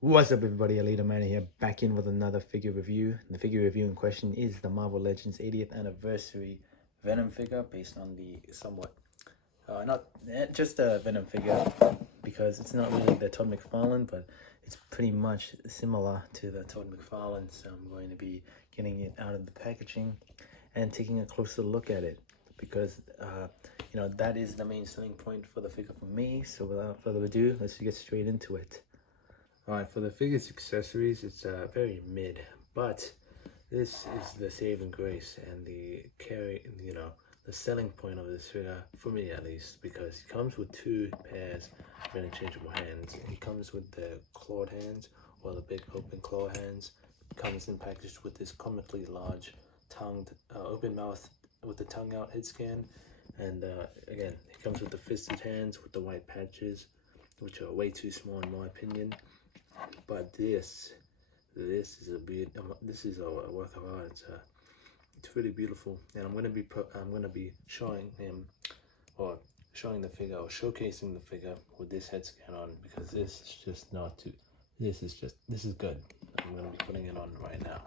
What's up, everybody? Alita Manor here, back in with another figure review. The figure review in question is the Marvel Legends 80th anniversary Venom figure, based on the somewhat, not just a Venom figure, because it's not really the Todd McFarlane, but it's pretty much similar to the Todd McFarlane. So I'm going to be getting it out of the packaging and taking a closer look at it, because that is the main selling point for the figure for me. So without further ado, let's get straight into it. Alright, for the figure's accessories, it's very mid, but this is the saving grace and the the selling point of this figure, for me at least, because it comes with two pairs of interchangeable hands. It comes with the clawed hands, or the big open claw hands. It comes in packaged with this comically large tongued, open mouth with the tongue out head scan, and again, it comes with the fisted hands with the white patches, which are way too small in my opinion. But this is a work of art. It's really beautiful, and I'm gonna be showing him, or showing the figure, or showcasing the figure with this head scan on, because this is just not too. This is good. I'm gonna be putting it on right now.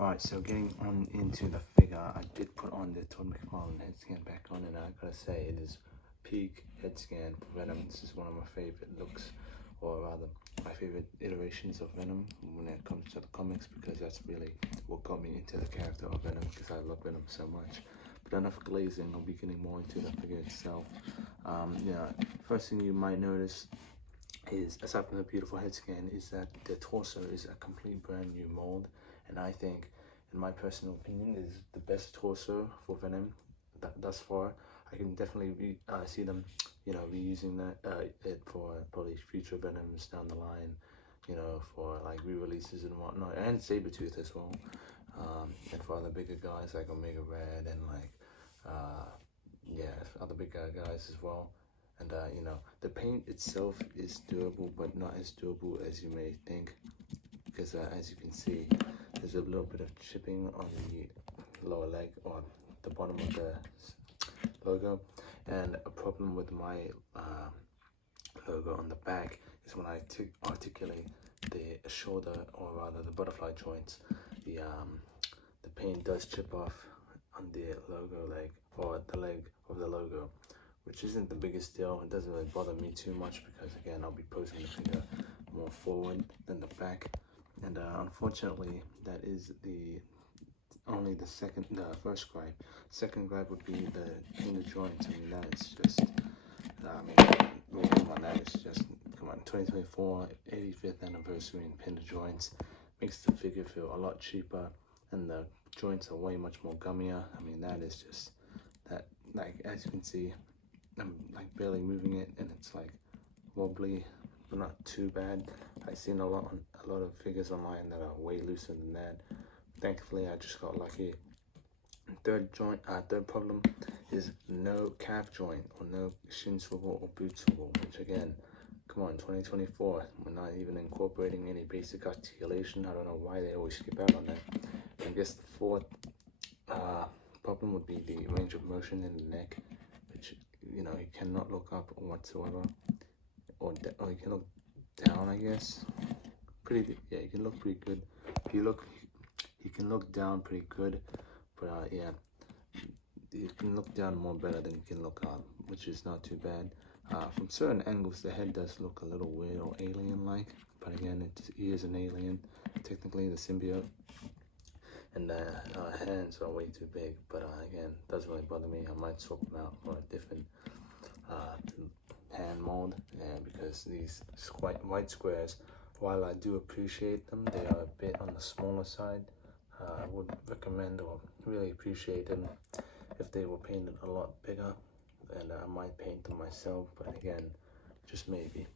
Alright, so getting on into the figure, I did put on the Todd McFarlane head scan back on, and I gotta say, it is peak head scan for Venom. This is one of my favorite looks, or rather my favorite iterations of Venom when it comes to the comics, because that's really what got me into the character of Venom, because I love Venom so much. But enough glazing, I'll be getting more into the figure itself. First thing you might notice is, aside from the beautiful head scan, is that the torso is a complete brand new mold, and I think, in my personal opinion, is the best torso for Venom thus far. I can definitely see them, reusing it for probably future Venoms down the line, for like re-releases and whatnot, and Sabretooth as well, and for other bigger guys like Omega Red and other big guys as well. And the paint itself is durable, but not as durable as you may think, because as you can see, there's a little bit of chipping on the lower leg, or the bottom of the logo. And a problem with my logo on the back is when I articulate the shoulder, or rather the butterfly joints, the paint does chip off on the logo leg, or the leg of the logo, which isn't the biggest deal. It doesn't really bother me too much, because again, I'll be posing the figure more forward than the back. And unfortunately, that is only the first gripe. Second gripe would be the joints. I mean, that is just, come on, that is just, come on, 2024, 85th anniversary, and pinned joints makes the figure feel a lot cheaper, and the joints are way much more gummier. I mean, that is just, that, like, as you can see, I'm like barely moving it, and it's like wobbly, but not too bad. I've seen a lot of figures online that are way looser than that. Thankfully, I just got lucky. Third problem is no calf joint, or no shin swivel or boot swivel, which again, come on, 2024, we're not even incorporating any basic articulation. I don't know why they always skip out on that. I guess the fourth problem would be the range of motion in the neck, which, you cannot look up whatsoever, or you can look down, I guess. Yeah, you can look pretty good. If you can look down pretty good, but you can look down more better than you can look up, which is not too bad. From certain angles, the head does look a little weird or alien-like, but again, he is an alien, technically the symbiote. And the hands are way too big, but again, doesn't really bother me. I might swap them out for a different hand mold, because these white squares, while I do appreciate them, they are a bit on the smaller side. I would recommend, or really appreciate them, if they were painted a lot bigger, and I might paint them myself, but again, just maybe.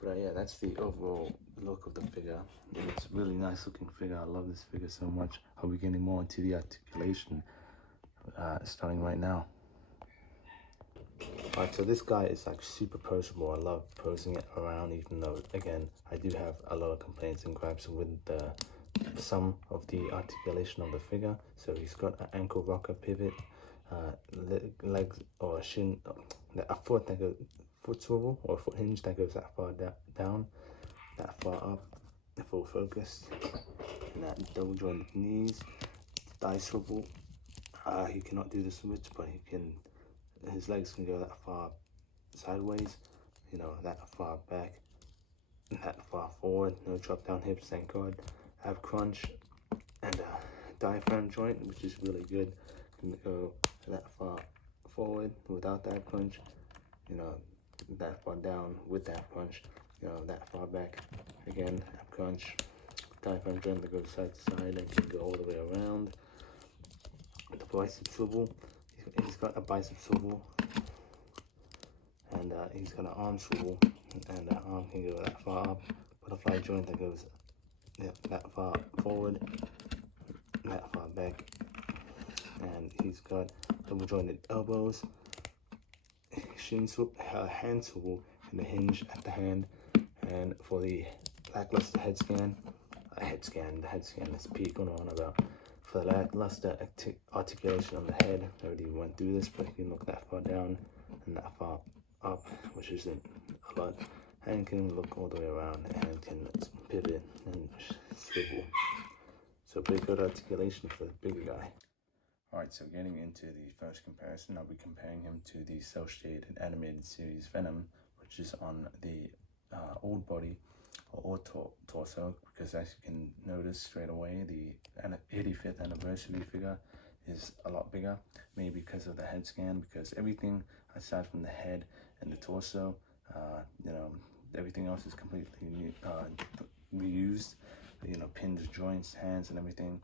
But yeah, that's the overall look of the figure. It's a really nice looking figure. I love this figure so much. I'll be getting more into the articulation starting right now. Alright, so this guy is like super posable. I love posing it around, even though, again, I do have a lot of complaints and gripes with some of the articulation of the figure. So he's got an ankle rocker pivot, legs or shin, a foot swivel or foot hinge that goes that far down, that far up, the full focus, and that double jointed knees, thigh swivel. He cannot do the switch, but he can. His legs can go that far sideways, you know, that far back, that far forward. No drop down hips, thank God. Ab crunch and diaphragm joint, which is really good. Can go that far forward without that crunch, you know, that far down with that crunch, you know, that far back again. Ab crunch, diaphragm joint that goes side to side and can go all the way around. The bicep swivel, he's got a bicep swivel, and he's got an arm swivel, and that arm can go that far up. Butterfly joint that goes that far forward, that far back, and he's got double jointed elbows, shin swivel, hand swivel, and the hinge at the hand. And for the lackluster head scan, the head scan is peak on about. For the lackluster articulation on the head, I already went through this, but you can look that far down and that far up, which isn't a lot, and can look all the way around and can pivot and swivel. So pretty good articulation for the bigger guy. Alright, so getting into the first comparison, I'll be comparing him to the cel-shaded animated series Venom, which is on the old body or torso, because as you can notice straight away, the 85th anniversary figure is a lot bigger, maybe because of the head scan, because everything aside from the head and the torso, you know, everything else is completely reused, you know, pins, joints, hands, and everything.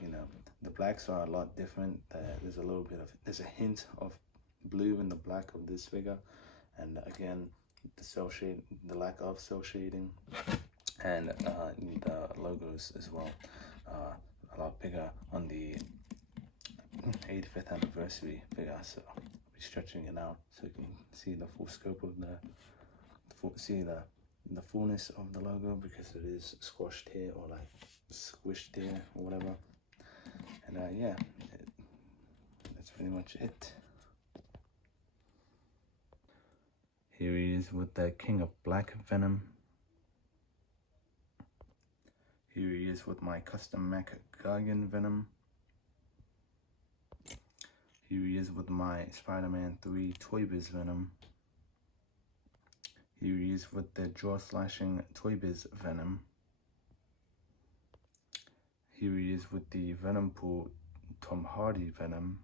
You know, the blacks are a lot different. There's a hint of blue in the black of this figure, and again, the lack of cel shading, and the logos as well, a lot bigger on the 85th anniversary figure. So I'll be stretching it out so you can see the full scope of the fullness of the logo, because it is squashed here or like squished here or whatever. And yeah, that's pretty much it. Here he is with the King of Black Venom. Here he is with my custom Mac Gargan Venom. Here he is with my Spider-Man 3 Toy Biz Venom. Here he is with the jaw slashing Toy Biz Venom. Here he is with the Venom Pool Tom Hardy Venom.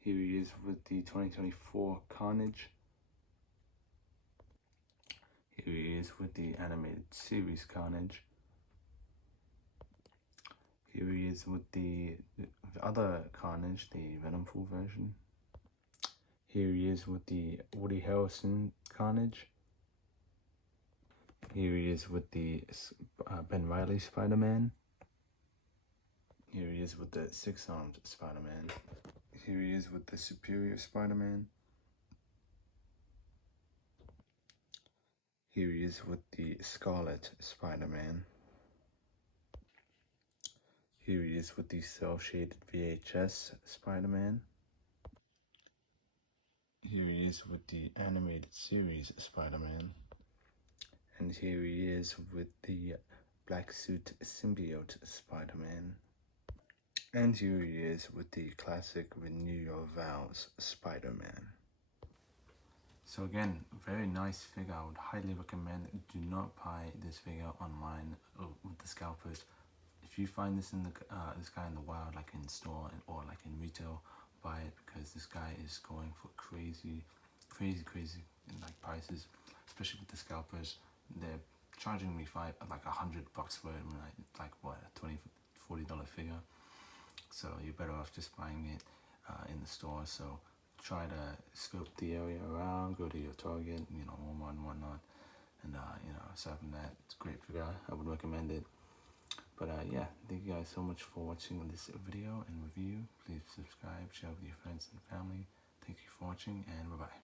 Here he is with the 2024 Carnage. Here he is with the animated series Carnage. Here he is with the other Carnage, the Venom Pool version. Here he is with the Woody Harrelson Carnage. Here he is with the Ben Reilly Spider-Man. Here he is with the six-armed Spider-Man. Here he is with the Superior Spider-Man. Here he is with the Scarlet Spider-Man. Here he is with the cel-shaded VHS Spider-Man. Here he is with the animated series Spider-Man. And here he is with the black suit symbiote Spider-Man. And here he is with the classic Renew Your Vows Spider-Man. So again, very nice figure. I would highly recommend. Do not buy this figure online with the scalpers. If you find this in this guy in the wild, like in store or like in retail, buy it, because this guy is going for crazy like prices, especially with the scalpers. They're charging me like $100 for it, like what, a $20-$40 figure. So you're better off just buying it in the store. So try to scope the area around, go to your Target, you know, Walmart and whatnot, and you know, aside from that, it's a great figure. I would recommend it. But yeah, thank you guys so much for watching this video and review. Please subscribe, share with your friends and family. Thank you for watching, and bye-bye.